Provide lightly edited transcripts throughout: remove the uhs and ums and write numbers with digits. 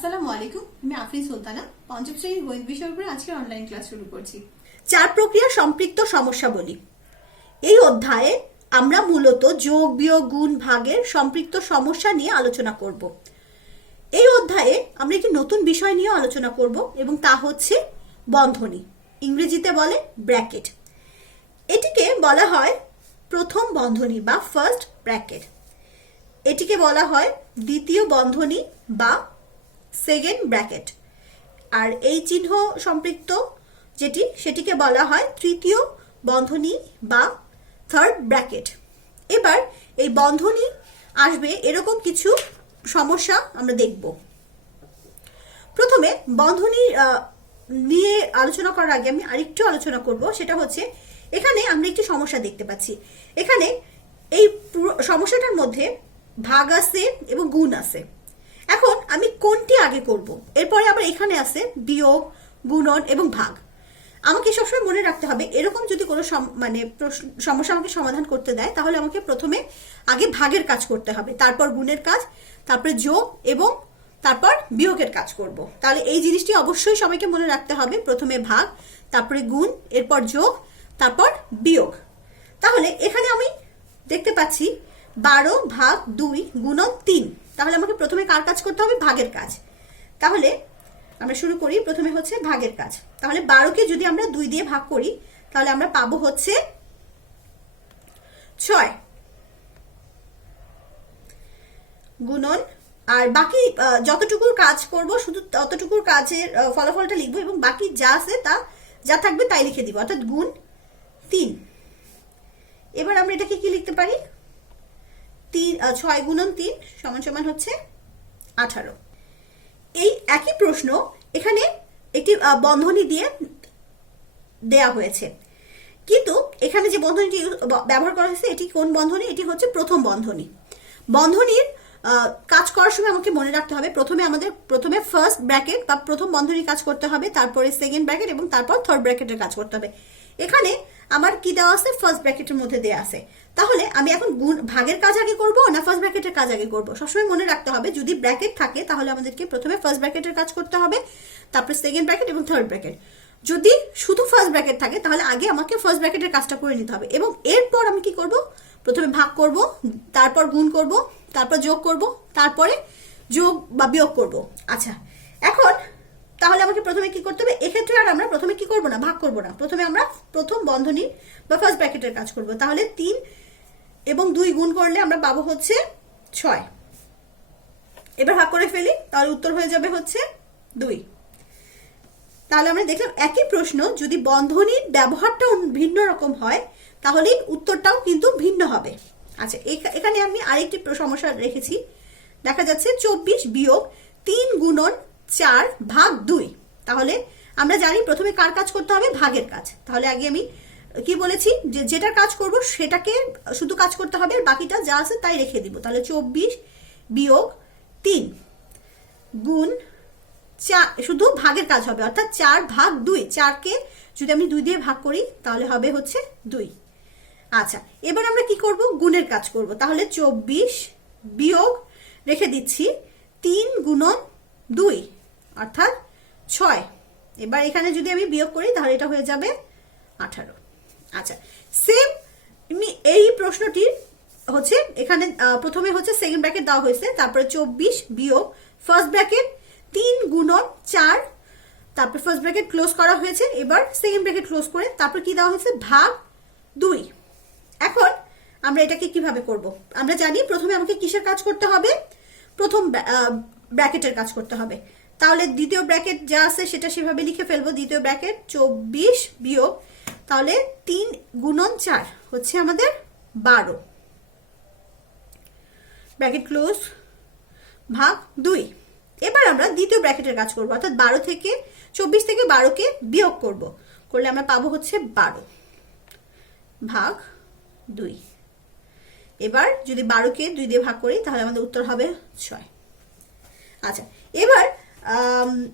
আসসালামু আলাইকুম, আমি আফরিন সুলতানা পঞ্চম শ্রেণীর গণিত বিষয়ের উপরে আজকে অনলাইন ক্লাস শুরু করছি। চার প্রক্রিয়া সম্পৃক্ত সমস্যাবলী। এই অধ্যায়ে আমরা মূলত যোগ বিয়োগ গুণ ভাগের সম্পৃক্ত সমস্যা নিয়ে আলোচনা করব। এই অধ্যায়ে আমরা একটি নতুন বিষয় নিয়ে আলোচনা করব এবং তা হচ্ছে বন্ধনী, ইংরেজিতে বলে ব্র্যাকেট। এটিকে বলা হয় প্রথম বন্ধনী বা ফার্স্ট ব্র্যাকেট। এটিকে বলা হয় দ্বিতীয় বন্ধনী বা সেকেন্ড ব্র্যাকেট। আর এই চিহ্ন সম্পৃক্ত সেটিকে বলা হয় তৃতীয় বন্ধনী বা থার্ড ব্র্যাকেট। এবার এই বন্ধনী আসবে এরকম কিছু সমস্যা আমরা দেখব। প্রথমে বন্ধনী নিয়ে আলোচনা করার আগে আমি আরেকটু আলোচনা করব, সেটা হচ্ছে এখানে আমরা একটি সমস্যা দেখতে পাচ্ছি। এখানে এই সমস্যাটার মধ্যে ভাগ আছে এবং গুণ আছে। এখন আমি কোনটি আগে করব? এরপরে আবার এখানে আছে বিয়োগ, গুণন এবং ভাগ। আমাকে সবসময় মনে রাখতে হবে, এরকম যদি কোনো সমস্যা আমাকে সমাধান করতে দেয় তাহলে আমাকে প্রথমে আগে ভাগের কাজ করতে হবে, তারপর গুণের কাজ, তারপরে যোগ এবং তারপর বিয়োগের কাজ করব। তাহলে এই জিনিসটি অবশ্যই সবাইকে মনে রাখতে হবে, প্রথমে ভাগ, তারপরে গুণ, এরপর যোগ, তারপর বিয়োগ। তাহলে এখানে আমি দেখতে পাচ্ছি 12 ভাগ 2 গুণন 3। তাহলে আমাকে প্রথমে কার কাজ করতে হবে? ভাগের কাজ। তাহলে আমরা শুরু করি, প্রথমে হচ্ছে ভাগের কাজ। তাহলে 12কে যদি আমরা 2 দিয়ে ভাগ করি তাহলে আমরা পাবো হচ্ছে 6 গুণন, আর বাকি যতটুকু কাজ করব শুধু ততটুকুর কাজের ফলাফলটা লিখবো এবং বাকি যা আছে তা যা থাকবে তাই লিখে দিব, অর্থাৎ গুণ 3। এবার আমরা এটাকে কি লিখতে পারি? 6 গুণন 3 সমান সমান হচ্ছে 18। এই একই প্রশ্ন এখানে একটি বন্ধনী দিয়ে দেয়া হয়েছে, কিন্তু এখানে যে বন্ধনীটি ব্যবহার করা হয়েছে এটি কোন বন্ধনী? এটি হচ্ছে প্রথম বন্ধনী। বন্ধনীর কাজ করার সময় আমাকে মনে রাখতে হবে প্রথমে ফার্স্ট ব্র্যাকেট বা প্রথম বন্ধনীর কাজ করতে হবে, তারপরে সেকেন্ড ব্র্যাকেট এবং তারপর থার্ড ব্র্যাকেটের কাজ করতে হবে। এখানে আমার কি দেওয়া আছে? ফার্স্ট ব্র্যাকেটের মধ্যে দেওয়া আছে। তাহলে আমি এখন ভাগের কাজ আগে করব না ফার্স্ট ব্র্যাকেটের কাজ আগে করব? সবসময় মনে রাখতে হবে, যদি ব্র্যাকেট থাকে তাহলে আমাদেরকে প্রথমে ফার্স্ট ব্র্যাকেটের কাজ করতে হবে, তারপর সেকেন্ড ব্র্যাকেট এবং থার্ড ব্র্যাকেট। যদি শুধু ফার্স্ট ব্র্যাকেট থাকে তাহলে আগে আমাকে ফার্স্ট ব্র্যাকেটের কাজটা করে নিতে হবে এবং এরপর আমি কি করব? প্রথমে ভাগ করব, তারপর গুণ করব, তারপর যোগ করব, তারপরে যোগ বা বিয়োগ করব। আচ্ছা, এখন তাহলে আমাকে প্রথমে কি করতে হবে? এক্ষেত্রে আর আমরা প্রথমে কি করব না, ভাগ করব না, প্রথমে আমরা প্রথম বন্ধনী বা ফার্স্ট ব্র্যাকেটের কাজ করব। তাহলে 3 এবং 2 গুণ করলে আমরা পাবো হচ্ছে 6। এবার ভাগ করে ফেলি, তাহলে উত্তর হয়ে যাবে হচ্ছে 2। তাহলে আমরা দেখলাম একই প্রশ্ন, যদি বন্ধনীর ব্যবহারটা ভিন্ন রকম হয় তাহলে উত্তরটাও কিন্তু ভিন্ন হবে। আচ্ছা, এখানে আমি আরেকটি সমস্যা রেখেছি, দেখা যাচ্ছে 24 বিয়োগ 3 গুণন 4 ভাগ 2। তাহলে আমরা জানি প্রথমে কার কাজ করতে হবে? ভাগের কাজ। তাহলে আগে আমি কি বলেছি, যে যেটার কাজ করব সেটাকে শুধু কাজ করতে হবে, আর বাকিটা যা আছে তাই রেখে দিব। তাহলে 24 বিয়োগ 3 গুণ 4, শুধু ভাগের কাজ হবে, অর্থাৎ 4 ভাগ 2। 4কে যদি আমি 2 দিয়ে ভাগ করি তাহলে হবে হচ্ছে 2। আচ্ছা, এবার আমরা কি করব? গুণের কাজ করব। তাহলে 24 বিয়োগ রেখে দিচ্ছি 3 গুণন 2 অর্থাৎ 6। এবার এখানে যদি আমি বিয়োগ করি তাহলে এটা হয়ে যাবে 18। আচ্ছা, সেম এই প্রশ্নটির হচ্ছে এখানে প্রথমে হচ্ছে সেকেন্ড ব্র্যাকেট দেওয়া হয়েছে, তারপরে 24 বিয়োগ ফার্স্ট ব্র্যাকেট 3 গুণন 4, তারপর ফার্স্ট ব্র্যাকেট ক্লোজ করা হয়েছে, এবার সেকেন্ড ব্র্যাকেট ক্লোজ করে তারপর কি দেওয়া হয়েছে? ভাগ 2। এখন আমরা এটাকে কিভাবে করব? আমরা জানি প্রথমে আমাকে কিসের কাজ করতে হবে? প্রথম ব্র্যাকেটের কাজ করতে হবে। তাহলে দ্বিতীয় ব্র্যাকেট যা আছে সেটা সেভাবে লিখে ফেলবো। দ্বিতীয় ব্র্যাকেট 24 বিয়োগ, তাহলে 3 গুণন 4 হচ্ছে আমাদের 12, ব্র্যাকেট ক্লোজ, ভাগ 2। এবার আমরা দ্বিতীয় ব্র্যাকেটের কাজ করব, অর্থাৎ 24 থেকে 12কে বিয়োগ করলে আমরা পাবো হচ্ছে 12 ভাগ 2। এবার যদি 12কে 2 দিয়ে ভাগ করি তাহলে আমাদের উত্তর হবে 6। আচ্ছা, এবার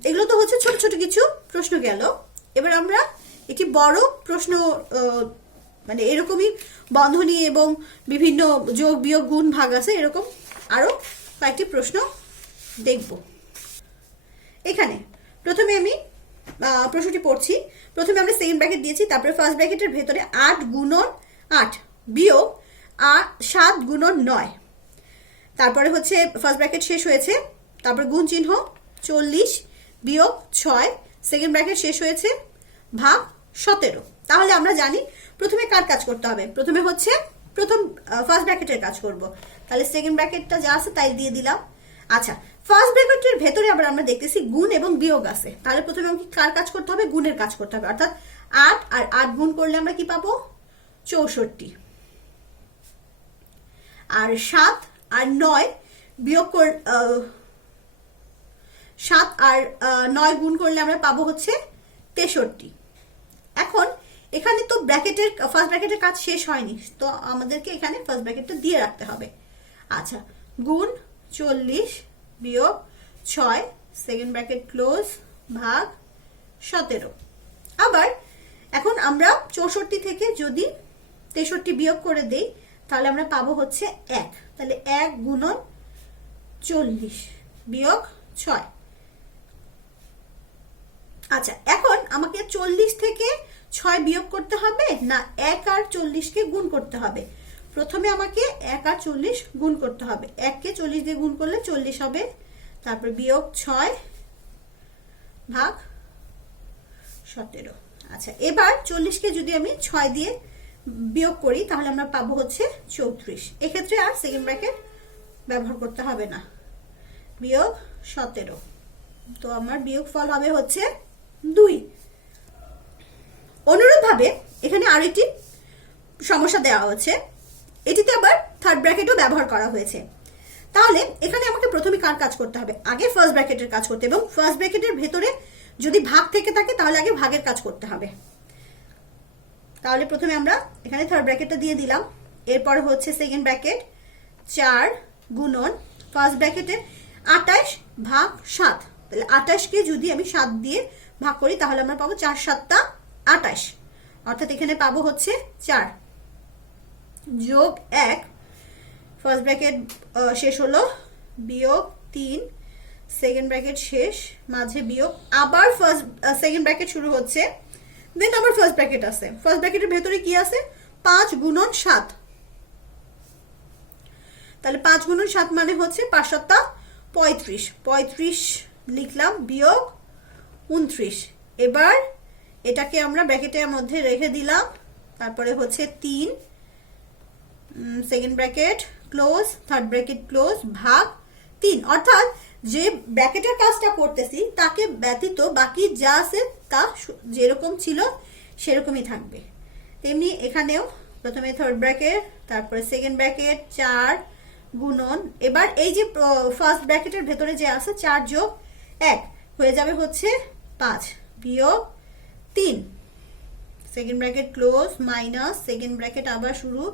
এগুলো তো হচ্ছে ছোট ছোট কিছু প্রশ্ন গেল। এবার আমরা একটি বড় প্রশ্ন, এরকমই বন্ধনী এবং বিভিন্ন যোগ বিয়োগ গুণ ভাগ আছে, এরকম আরো কয়েকটি প্রশ্ন দেখব। এখানে প্রথমে আমি প্রশ্নটি পড়ছি। প্রথমে আমরা সেকেন্ড ব্র্যাকেট দিয়েছি, তারপরে ফার্স্ট ব্র্যাকেটের ভেতরে 8 গুণন 8 বিয়োগ 7 গুণন 9, তারপরে হচ্ছে ফার্স্ট ব্র্যাকেট শেষ হয়েছে, তারপরে গুণ চিহ্ন 40 বিয়োগ 6, সেকেন্ড ব্র্যাকেট শেষ হয়েছে, ভাগ 17। তাহলে আমরা জানি প্রথমে কার কাজ করতে হবে, প্রথমে হচ্ছে ফার্স্ট ব্র্যাকেটের কাজ করব। তাহলে সেকেন্ড ব্র্যাকেটটা যা আছে তাই দিয়ে দিলাম। আচ্ছা, ফার্স্ট ব্র্যাকেটের ভেতরে আবার আমরা দেখতেছি গুণ এবং বিয়োগ আছে, তাহলে প্রথমে আমাকে কার কাজ করতে হবে, গুণের কাজ করতে হবে। অর্থাৎ 8 আর 8 গুণ করলে আমরা কি পাবো, 64। আর 7 আর 9 বিয়োগ 7 আর 9 গুণ করলে আমরা পাবো হচ্ছে 63। এখন এখানে তো ফার্স্ট ব্র্যাকেটের কাজ শেষ হয়নি, তো আমাদেরকে এখানে ফার্স্ট ব্র্যাকেটটা দিয়ে রাখতে হবে। আচ্ছা, গুণ 40 বিয়োগ 6, সেকেন্ড ব্র্যাকেট ক্লোজ, ভাগ 17। আবার এখন আমরা 64 থেকে যদি 63 বিয়োগ করে দেই তাহলে আমরা পাবো হচ্ছে 1। তাহলে 1 গুণন 40 বিয়োগ 6। আচ্ছা, এখন আমাকে 40 থেকে 6 বিয়োগ করতে হবে না 1 আর 40কে গুণ করতে হবে? প্রথমে আমাকে 1 আর 40 গুণ করতে হবে। 1 কে 40 দিয়ে গুণ করলে 40 হবে, তারপর বিয়োগ 6 ভাগ 17। আচ্ছা, এবার 40 কে যদি আমি 6 দিয়ে বিয়োগ করি তাহলে আমরা পাবো হচ্ছে 34। এক্ষেত্রে আর সেকেন্ড ব্র্যাকেট ব্যবহার করতে হবে না, বিয়োগ 17। তো আমার বিয়োগ ফল হবে হচ্ছে 2। অনুরূপভাবে এখানে আরো একটি সমস্যা দেওয়া হচ্ছে, এটিতে আবার থার্ড ব্র্যাকেটও ব্যবহার করা হয়েছে। তাহলে এখানে আমাকে প্রথমে কার কাজ করতে হবে, আগে ফার্স্ট ব্র্যাকেটের কাজ করতে, এবং ফার্স্ট ব্র্যাকেটের ভেতরে যদি ভাগ থেকে থাকে তাহলে আগে ভাগের কাজ করতে হবে। তাহলে প্রথমে আমরা এখানে থার্ড ব্র্যাকেটটা দিয়ে দিলাম, এরপর হচ্ছে সেকেন্ড ব্র্যাকেট 4 গুণন ফার্স্ট ব্র্যাকেটের 28 ভাগ 7। তাহলে 28 কে যদি আমি 7 দিয়ে ভাগ করি তাহলে আমরা পাবো 4 7 28, অর্থাৎ এখানে পাবো হচ্ছে 4 যোগ 1, ফার্স্ট ব্র্যাকেট শেষ হলো, বিয়োগ 3, সেকেন্ড ব্র্যাকেট শেষ, মাঝে বিয়োগ, আবার সেকেন্ড ব্র্যাকেট শুরু হচ্ছে, দেন আবার ফার্স্ট ব্র্যাকেট আছে। ফার্স্ট ব্র্যাকেটের ভেতরে কি আছে, 5 গুণন 7। তাহলে 5 গুণন 7 মানে হচ্ছে 5 7 35, 35 লিখলাম, বিয়োগ 29। এবার এটাকে আমরা ব্র্যাকেটের মধ্যে রেখে দিলাম, তারপরে হচ্ছে 3, second bracket close, third bracket close, ভাগ 3। অর্থাৎ যে ব্র্যাকেটের কাজটা করতেছি তাকে ব্যতীত বাকি যা আছে তা যেরকম ছিল সেরকমই থাকবে। তেমনি এখানেও প্রথমে থার্ড ব্র্যাকেট, তারপরে সেকেন্ড ব্র্যাকেট 4 গুণন, এবার এই যে ফার্স্ট ব্র্যাকেটের ভেতরে যে আছে 4 যোগ 1 হয়ে যাবে হচ্ছে 5, বিয়োগ 3, second bracket close, minus, second bracket আবার শুরু,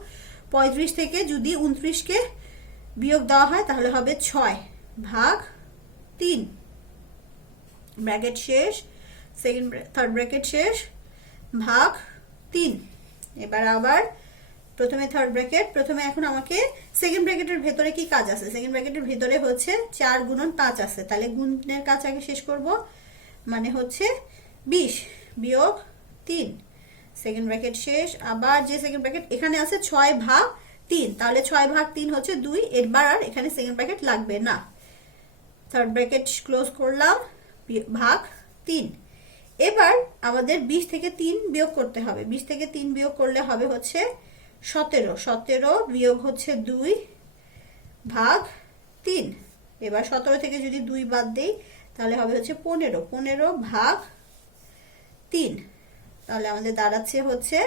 35 থেকে যদি 29 কে বিয়োগ দেওয়া হয় তাহলে হবে 6 ভাগ 3, ব্র্যাকেট শেষ, থার্ড ব্র্যাকেট শেষ, ভাগ 3। এবার আবার প্রথমে থার্ড ব্র্যাকেট, প্রথমে এখন আমাকে সেকেন্ড ব্র্যাকেটের ভেতরে কি কাজ আছে, সেকেন্ড ব্র্যাকেটের ভেতরে হচ্ছে 4 গুণন 5 আছে, তাহলে গুণের কাজ আগে শেষ করব, মানে হচ্ছে 20 বিয়োগ 3, সেকেন্ড ব্র্যাকেট শেষ, আবার যে সেকেন্ড ব্র্যাকেট এখানে আছে 6 ভাগ 3, তাহলে 6 ভাগ 3 হচ্ছে 2, এবার আর এখানে সেকেন্ড ব্র্যাকেট লাগবে না, থার্ড ব্র্যাকেট ক্লোজ করলাম, ভাগ 3। এবার আমাদের 20 থেকে 3 বিয়োগ করতে হবে, 20 থেকে 3 বিয়োগ করলে হবে হচ্ছে 17, 17 বিয়োগ হচ্ছে 2 ভাগ 3। এবার 17 থেকে যদি 2 বাদ দেই তাহলে হবে হচ্ছে 15, 15 ভাগ 3, তাহলে আমাদের দাঁড়াচ্ছে হচ্ছে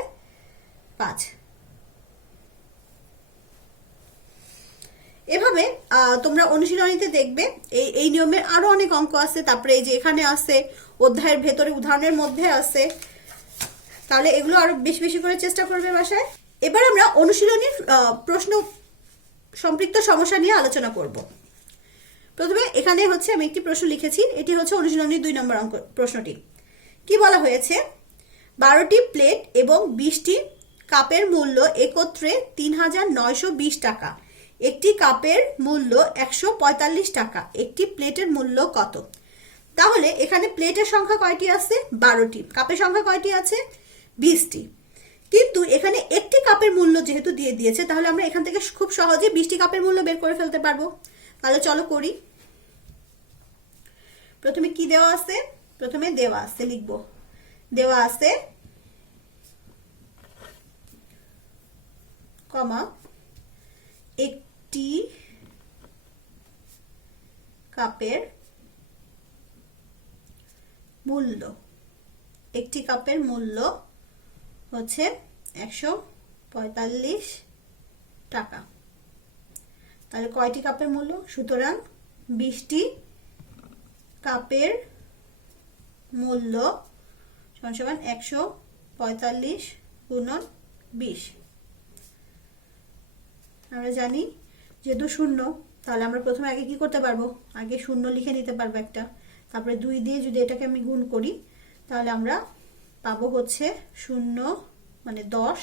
5। এভাবে তোমরা অনুশীলনীতে দেখবে এই নিয়মের আরো অনেক অঙ্ক আছে, তারপরে এই যে এখানে আছে, অধ্যায়ের ভেতরে উদাহরণের মধ্যে আছে, তাহলে এগুলো আরো বেশি বেশি করে চেষ্টা করবে বাসায়। এবার আমরা অনুশীলনীর প্রশ্ন সম্পৃক্ত সমস্যা নিয়ে আলোচনা করব। প্রথমে এখানে হচ্ছে আমি একটি প্রশ্ন লিখেছি, এটি হচ্ছে অনুশীলনীর 2 নম্বর অঙ্ক প্রশ্নটি। কি বলা হয়েছে, 12টি প্লেট এবং 20টি কাপের মূল্য একত্রে 3920 টাকা, একটি কাপের মূল্য 145 টাকা, একটি প্লেটের মূল্য কত? তাহলে এখানে প্লেটের সংখ্যা কয়টি আছে? 12টি। কাপের সংখ্যা কয়টি আছে? 20টি। কিন্তু এখানে একটি কাপের মূল্য যেহেতু দিয়ে দিয়েছে, তাহলে আমরা এখান থেকে খুব সহজে 20টি কাপের মূল্য বের করে ফেলতে পারবো। তাহলে চলো করি। প্রথমে কি দেওয়া আছে? প্রথমে দেওয়া আছে লিখবো, দেওয়া আছে কমা একটি কাপের মূল্য, একটি কাপের মূল্য হচ্ছে 145 টাকা। তাহলে কয়টি কাপের মূল্য? সুতরাং 20টি কাপের মূল্য সমান 145 গুণন 20। আমরা জানি যেহেতু শূন্য, তাহলে আমরা প্রথমে আগে কি করতে পারবো? আগে শূন্য লিখে নিতে পারবো একটা, তারপরে 2 দিয়ে যদি এটাকে আমি গুণ করি তাহলে আমরা পাবো হচ্ছে 0 মানে 10,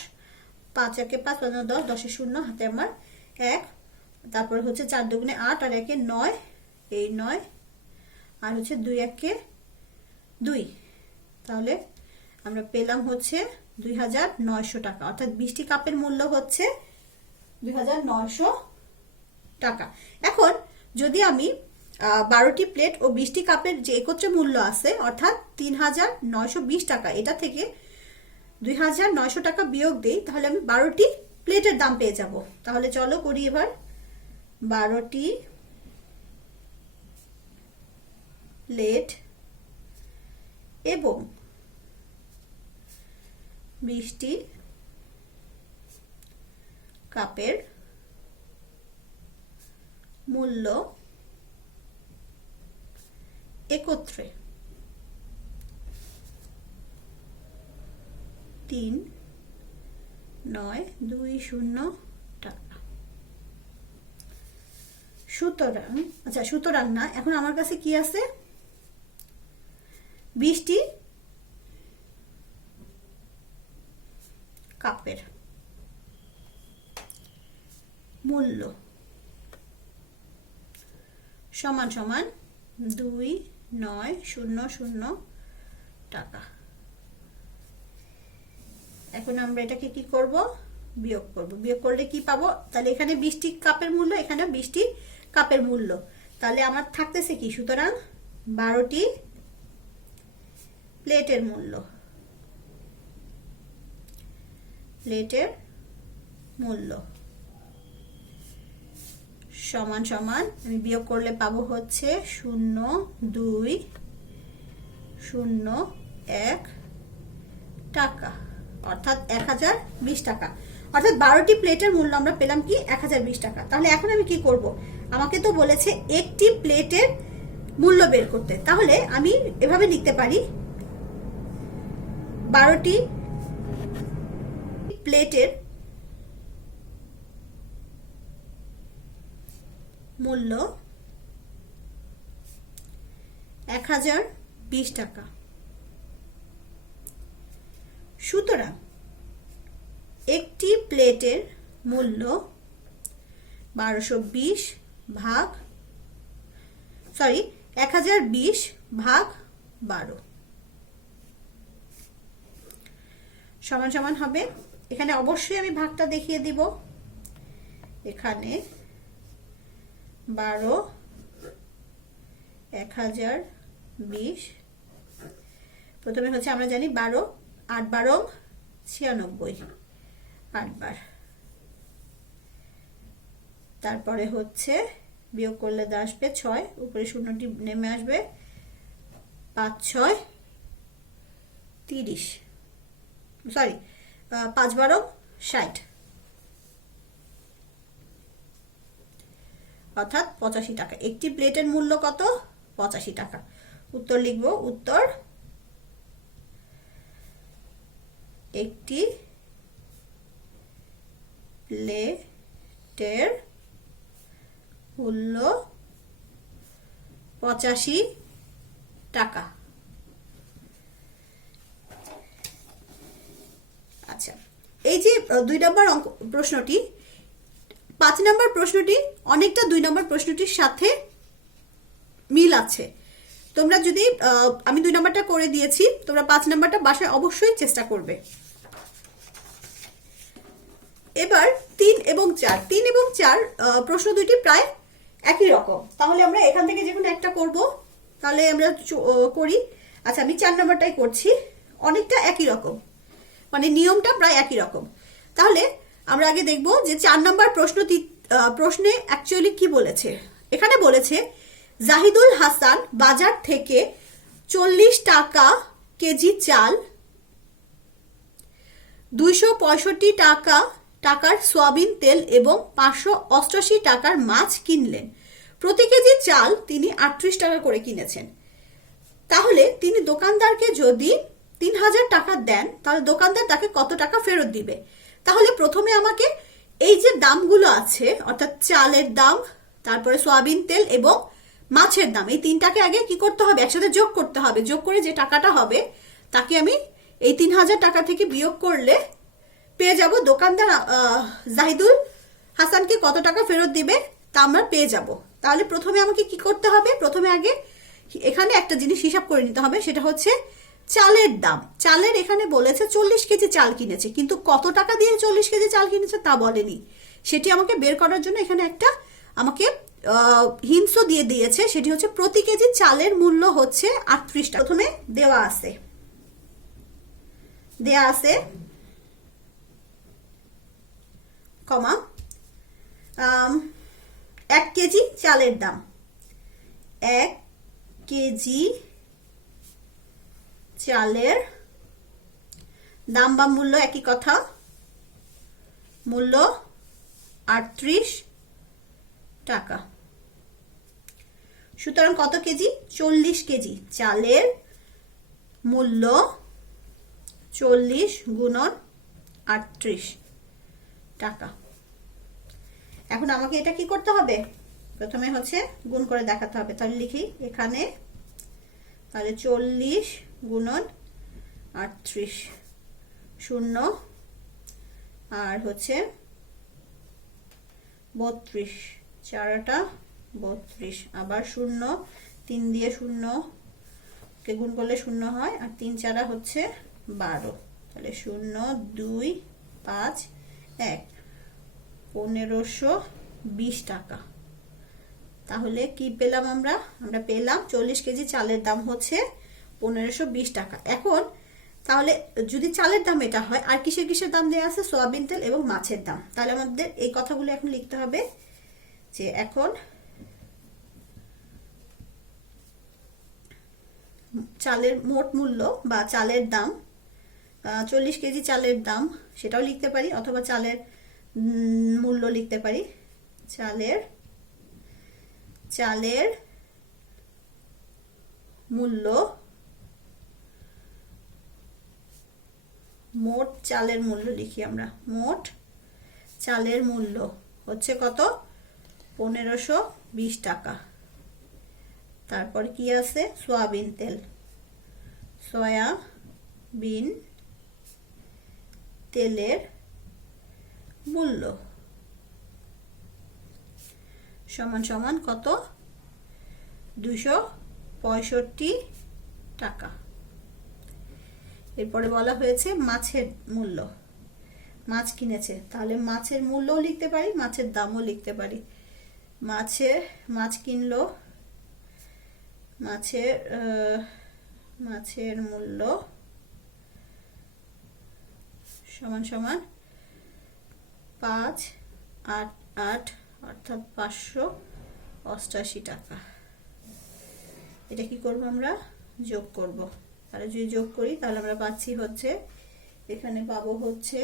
5 একে 5, 5 10, 10 শূন্য, হাতে আমার 1, তারপরে হচ্ছে 4 দুগুণে 8 আর 1 9, এই 9, আর হচ্ছে 2 একে 2, তাহলে আমরা পেলাম হচ্ছে 2900 টাকা। অর্থাৎ 20টি কাপের মূল্য হচ্ছে 2900 টাকা। এখন যদি আমি 12টি প্লেট ও 20টি কাপের যে একত্রে মূল্য আছে অর্থাৎ 3920 টাকা, এটা থেকে 2900 টাকা বিয়োগ দেই, তাহলে আমি 12টি প্লেটের দাম পেয়ে যাব। তাহলে চলো করি এবার। 12টি প্লেট এবং 20টি কাপের মূল্য একত্রে 3920 টাকা। সুতরাং সুতরাং না, এখন আমার কাছে কি আছে? 20টি কাপের মূল্য সমান সমান 2900 টাকা। এখন আমরা এটাকে কি করব? বিয়োগ করব। বিয়োগ করলে কি পাবো? তাহলে এখানে 20টি কাপের মূল্য, এখানে 20টি কাপের মূল্য, তাহলে আমার থাকতেছে কি? সুতরাং 12টি প্লেটের মূল্য, প্লেটের মূল্য সমান সমান আমি বিয়োগ করলে পাবো হচ্ছে 0201 টাকা, অর্থাৎ 1020 টাকা। অর্থাৎ 12টি প্লেটের মূল্য আমরা পেলাম কি? 1020 টাকা। তাহলে এখন আমি কি করব? আমাকে তো বলেছে একটি প্লেটের মূল্য বের করতে, তাহলে আমি এভাবে লিখতে পারি 12টি প্লেটের মূল্য 1020 টাকা। সুতরাং একটি প্লেটের মূল্য 1020 ভাগ 12 সমান সমান হবে, এখানে অবশ্যই আমি ভাগটা দেখিয়ে দিব, এখানে 12 1020, প্রথমে হচ্ছে আমরা জানি 12 8 12 96, 8 বার, তারপরে হচ্ছে বিয়োগ করলে আসবে 6, উপরে শূন্যটি নেমে আসবে, 5 6 30, 5 12 60, অর্থাৎ 85 টাকা। একটি প্লেটের মূল্য কত? 85 টাকা। উত্তর লিখব, উত্তর একটি প্লেটের মূল্য 85 টাকা। আচ্ছা, এই যে 2 নম্বর প্রশ্নটি, 5 নম্বর প্রশ্নটি অনেকটা 2 নম্বর প্রশ্নটির সাথে মিল আছে। তোমরা যদি আমি 2 নাম্বারটা করে দিয়েছি, তোমরা 5 নাম্বারটা বাসায় অবশ্যই চেষ্টা করবে। এবার 3 এবং 4, 3 এবং 4 প্রশ্ন দুইটি প্রায় একই রকম, তাহলে আমরা এখান থেকে যে কোনো একটা করব। তাহলে আমরা করি। আচ্ছা, আমি 4 নাম্বারটাই করছি। অনেকটা একই রকম, মানে নিয়মটা প্রায় একই রকম। তাহলে আমরা আগে দেখব যে 4 নাম্বার প্রশ্নে অ্যাকচুয়ালি কি বলেছে। এখানে বলেছে জাহিদুল হাসান বাজার থেকে 40 টাকা কেজি চাল, 265 টাকার সয়াবিন তেল এবং 588 টাকার মাছ কিনলেন। প্রতি কেজি চাল তিনি 38 টাকা করে কিনেছেন। তাহলে তিনি দোকানদারকে যদি 3000 টাকা দেন, তাহলে দোকানদার তাকে কত টাকা ফেরত দিবে। তাহলে প্রথমে আমাকে এই যে দামগুলো আছে, অর্থাৎ চালের দাম, তারপরে সয়াবিন তেল এবং মাছের দাম, এই তিনটাকে আগে কি করতে হবে, একসাথে যোগ করতে হবে। যোগ করে যে টাকাটা হবে তাকে আমি এই 3000 টাকা থেকে বিয়োগ করলে পেয়ে যাব দোকানদার জাহিদুল হাসানকে কত টাকা ফেরত দিবে তা আমরা পেয়ে যাব। তাহলে প্রথমে আমাকে কি করতে হবে, প্রথমে আগে এখানে একটা জিনিস হিসাব করে নিতে হবে, সেটা হচ্ছে চালের দাম। চালের এখানে বলেছে 40 কেজি চাল কিনেছে, কিন্তু কত টাকা দিয়ে 40 কেজি চাল কিনেছে তা বলেনি। সেটি আমাকে বের করার জন্য এখানে একটা আমাকে হিন্টস দিয়ে দিয়েছে, সেটি হচ্ছে প্রতি কেজি চালের মূল্য হচ্ছে 38 টাকা। প্রথমে দেওয়া আছে কমা 1 কেজি চালের দাম, 1 কেজি চালের দাম বা মূল্য একই কথা, মূল্য 38 টাকা। সুতরাং কত কেজি, 40 কেজি চালের মূল্য 40 গুণন 38 টাকা। এখন আমাকে এটা কি করতে হবে, প্রথমে হচ্ছে গুণ করে দেখাতে হবে। তাহলে লিখি এখানে, তাহলে 40 গুণন 38 শূন্য, আর হচ্ছে 32, 4টা 32, আবার শূন্য, 3 দিয়ে শূন্য কে গুণ করলে শূন্য হয়, আর 3 4 হচ্ছে 12। তাহলে 0 2 5 1, 1520 টাকা। তাহলে কি পেলাম আমরা পেলাম 40 কেজি চালের দাম হচ্ছে 1520 টাকা। এখন তাহলে যদি চালের দাম এটা হয়, আর কিসের দাম দেওয়া আছে, সয়াবিন তেল এবং মাছের দাম। তাহলে আমাদের এই কথাগুলো এখন লিখতে হবে যে এখন চালের মোট মূল্য বা চালের দাম, 40 কেজি চালের দাম সেটাও লিখতে পারি, অথবা চালের মূল্য লিখতে পারি। চালের মূল্য, মোট চালের মূল্য লিখি আমরা, মোট চালের মূল্য হচ্ছে কত, 1520 টাকা। তারপর কি আছে, সয়াবিন তেল, সয়াবিন তেলের মূল্য সমান সমান কত, 265 টাকা। এরপরে বলা হয়েছে মাছের মূল্য, মাছ কিনেছে, তাহলে মাছের মূল্যও লিখতে পারি, মাছের দামও লিখতে পারি। মাছ কিনলো, মাছের মূল্য সমান সমান 588 অর্থাৎ 588 টাকা। এটা কি করব, আমরা যোগ করব। তাহলে যদি যোগ করি তাহলে আমরা পাচ্ছি হচ্ছে, এখানে পাবো হচ্ছে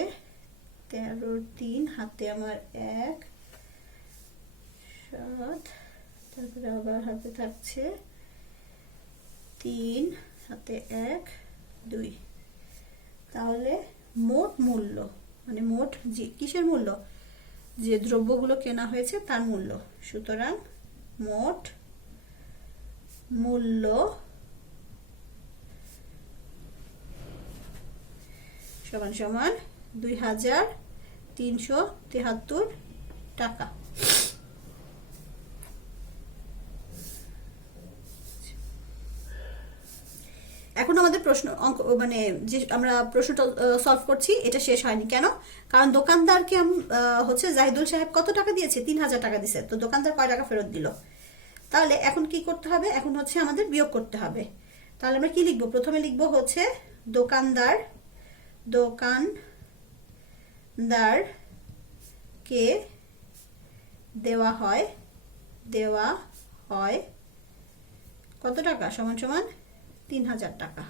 13 3, হাতে আমার 1 7, তারপরে আবার হাতে থাকছে 3, হাতে 1 2। তাহলে মোট মূল্য, মানে মোট যে কিসের মূল্য, যে দ্রব্যগুলো কেনা হয়েছে তার মূল্য। সুতরাং মোট মূল্য সমান সমান 2373 টাকা। এখন আমাদের প্রশ্ন অঙ্ক মানে যে আমরা প্রশ্নটা সলভ করছি এটা শেষ হয়নি। কেন? কারণ দোকানদারকে হচ্ছে জাহিদুল সাহেব কত টাকা দিয়েছে? 3000 টাকা দিয়েছে। তো দোকানদার কয় টাকা ফেরত দিল? তাহলে এখন কি করতে হবে? এখন হচ্ছে আমাদের বিয়োগ করতে হবে। তাহলে আমরা কি লিখবো? প্রথমে লিখবো হচ্ছে দোকানদারকে দেওয়া হয় কত টাকা? সমান সমান 3000 টাকা।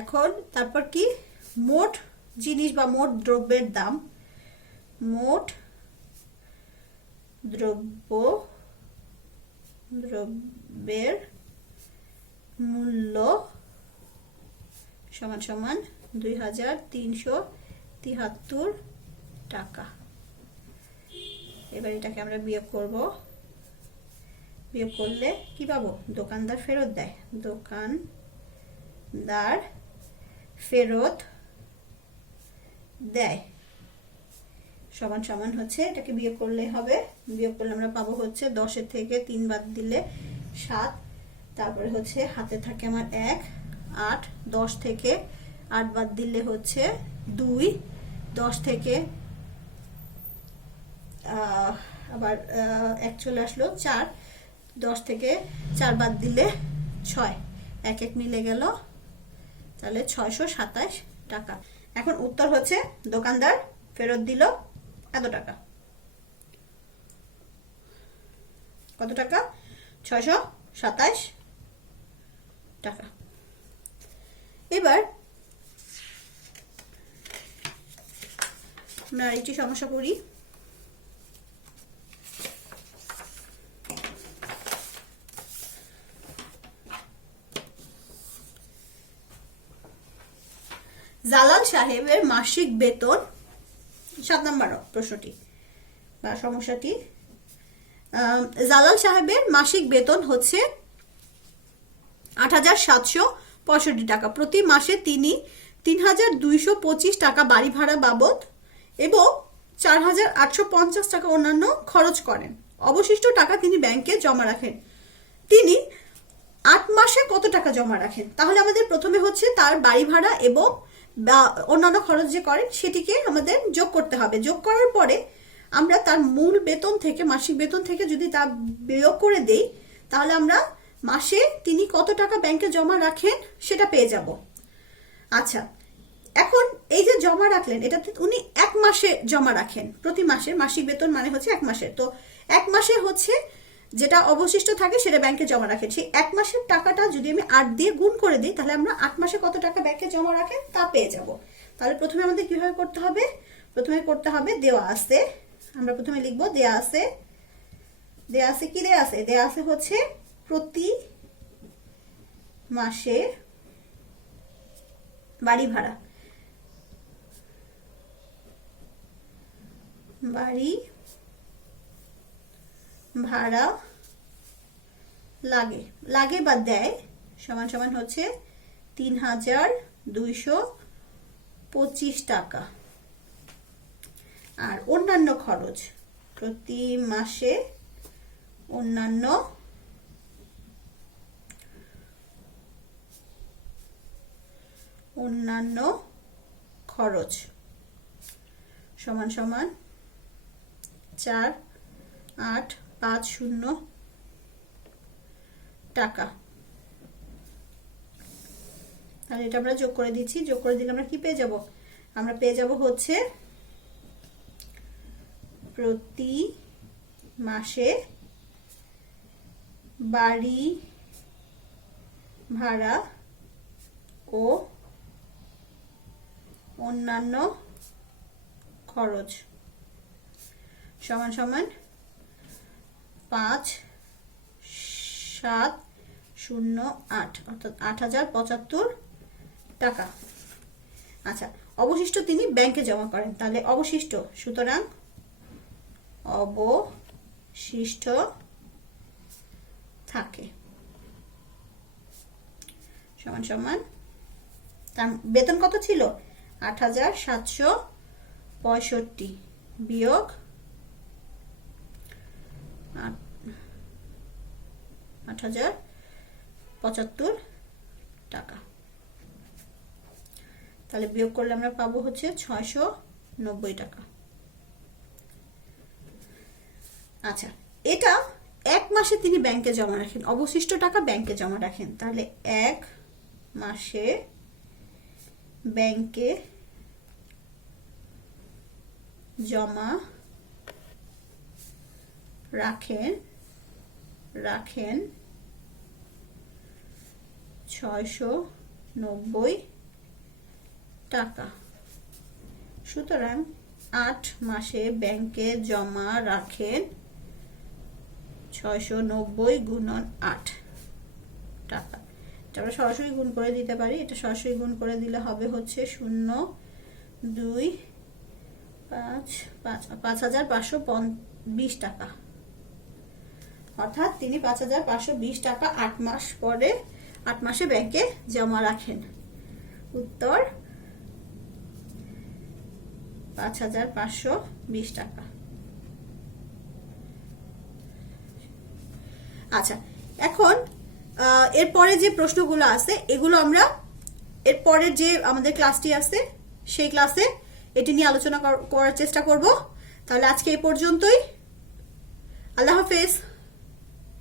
এখন তারপর কি? মোট জিনিস বা মোট দ্রব্যের দাম, মোট দ্রব্যের মূল্য সমান সমান 2373 টাকা। এবার এটাকে আমরা বিয়োগ করব। বিয়োগ করলে কি পাবো? দোকানদার ফেরত দেয়, দোকানদার ফেরত দেয় সমান সমান হচ্ছে, এটাকে বিয়োগ করলে হবে, বিয়োগ করলে আমরা পাবো হচ্ছে 10 থেকে 3 বাদ দিলে 7, তারপরে হচ্ছে হাতে থাকে আমার 1, 8, 10 থেকে 8 বাদ দিলে হচ্ছে 2, 10 থেকে আবার 1 চলে আসলো 4, 10 থেকে 4 বাদ দিলে 6, 1 1 মিলে গেল, তাহলে 627 টাকা। এখন উত্তর হচ্ছে দোকানদার ফেরত দিল এত টাকা। কত টাকা? 627 টাকা। এবার আমরা আরেকটি সমস্যা করি। জালাল সাহেবের মাসিক বেতন, 7 নম্বর প্রশ্নটি বা সমস্যাটি, জালাল সাহেবের মাসিক বেতন হচ্ছে 8765 টাকা। প্রতি মাসে তিনি 3225 টাকা বাড়ি ভাড়া বাবদ এবং 4850 টাকা অন্যান্য খরচ করেন। অবশিষ্ট টাকা তিনি ব্যাংকে জমা রাখেন। তিনি 8 মাসে কত টাকা জমা রাখেন? তাহলে আমাদের প্রথমে হচ্ছে তার বাড়ি ভাড়া এবং অন্যান্য খরচ যে করেন সেটিকে আমাদের যোগ করতে হবে। যোগ করার পরে আমরা তার মূল বেতন থেকে, মাসিক বেতন থেকে যদি তা বিয়োগ করে দেই, তাহলে আমরা মাসে তিনি কত টাকা ব্যাংকে জমা রাখেন সেটা পেয়ে যাব। আচ্ছা, এখন এই যে জমা রাখলেন, এটাতে উনি 1 মাসে জমা রাখেন। প্রতি মাসে মাসিক বেতন মানে হচ্ছে 1 মাসের, তো 1 মাসে হচ্ছে যেটা অবশিষ্ট থাকে সেটা ব্যাংকে জমা রাখেন। সেই 1 মাসের টাকাটা যদি আমি 8 দিয়ে গুণ করে দিই, তাহলে আমরা 8 মাসে কত টাকা ব্যাংকে জমা রাখেন তা পেয়ে যাব। তাহলে প্রথমে আমাদের কিভাবে করতে হবে? প্রথমে করতে হবে দেওয়া আছে, আমরা প্রথমে লিখবো দেওয়া আছে। দেওয়া আছে কি? দেওয়া আছে, দেওয়া আছে হচ্ছে প্রতি মাসে বাড়ি ভাড়া, বাড়ি ভাড়া লাগে বা দেয় সমান সমান হচ্ছে 3225 টাকা। আর অন্যান্য খরচ প্রতি মাসে অন্যান্য খরচ সমান সমান 4850 টাকা। তাহলে এটা আমরা যোগ করে দিচ্ছি। যোগ করে দিলে আমরা কি পেয়ে যাব? আমরা পেয়ে যাব হচ্ছে প্রতি মাসে বাড়ি ভাড়া ও অন্যান্য খরচ সমান সমান 5708 অর্থাৎ 8075 টাকা। আচ্ছা, অবশিষ্ট তিনি ব্যাংকে জমা করেন। তাহলে অবশিষ্ট, সুতরাং অবশিষ্ট থাকে সমান সমান, তার বেতন কত ছিল? 8765 বিয়োগ 8,075 টাকা। তাহলে বিয়োগ করলে আমরা পাবো হচ্ছে 690 টাকা। আচ্ছা, এটা 1 মাসে তিনি ব্যাংকে জমা রাখেন, অবশিষ্ট টাকা ব্যাংকে জমা রাখেন। তাহলে 1 মাসে ব্যাংকে জমা রাখেন 690 টাকা। সুতরাং 8 মাসে ব্যাংকে জমা রাখেন 690 গুণন 8 টাকা। এটা আমরা সরাসরি গুণ করে দিতে পারি। এটা সরাসরি গুণ করে দিলে হবে হচ্ছে 5,520 টাকা। অর্থাৎ তিনি 5,520 টাকা 8 মাস পরে 8 মাসে ব্যাংকে জমা রাখেন। উত্তর 5,520 টাকা। আচ্ছা, এখন এরপরে যে প্রশ্নগুলো আছে এগুলো আমরা এরপরে যে আমাদের ক্লাসটি আছে সেই ক্লাসে এটি নিয়ে আলোচনা করার চেষ্টা করব। তাহলে আজকে এই পর্যন্তই। আল্লাহ হাফেজ।